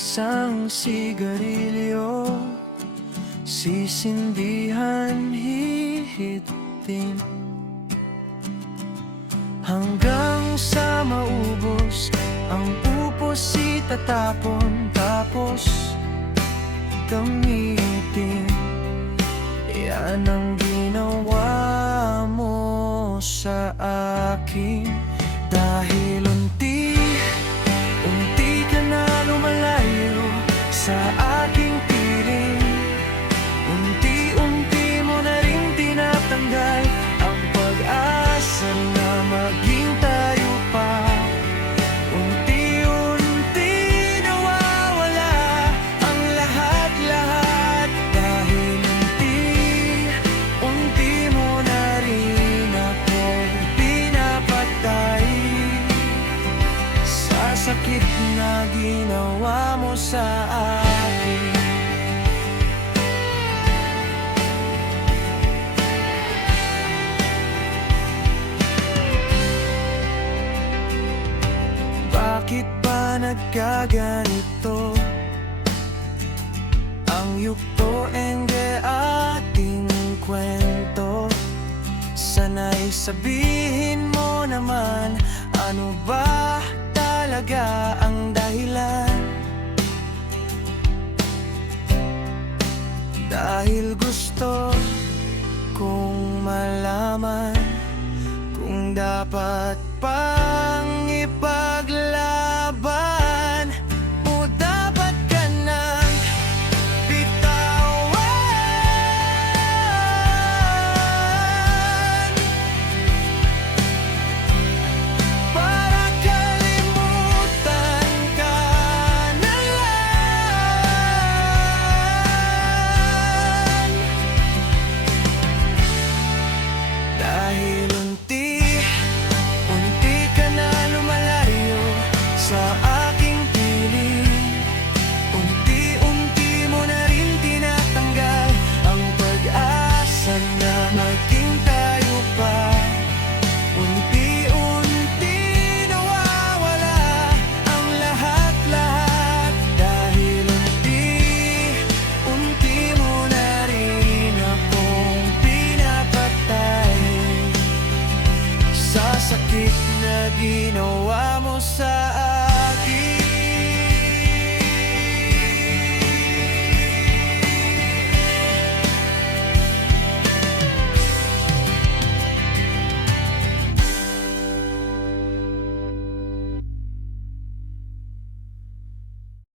isang sigarilyo, sisindihan, hihitin, hanggang sa maubos ang upos, itatapon, tapos gamitin. Yan ang ginawa mo sa akin. Dahil unti ka na lumalayo sa aking piling, unti-unti mo na rin tinatanggal ang pag-asa na maging tayo pa. Unti-unti nawawala ang lahat-lahat. Dahil unti mo na rin akong pinapatay sa sakit na ginawa mo sa akin. Bakit ba nagkaganito ang yugto, ende ating kwento? Sana'y sabihin mo naman, ano ba talaga ang dahilan? Dahil gusto kong malaman kung dapat pa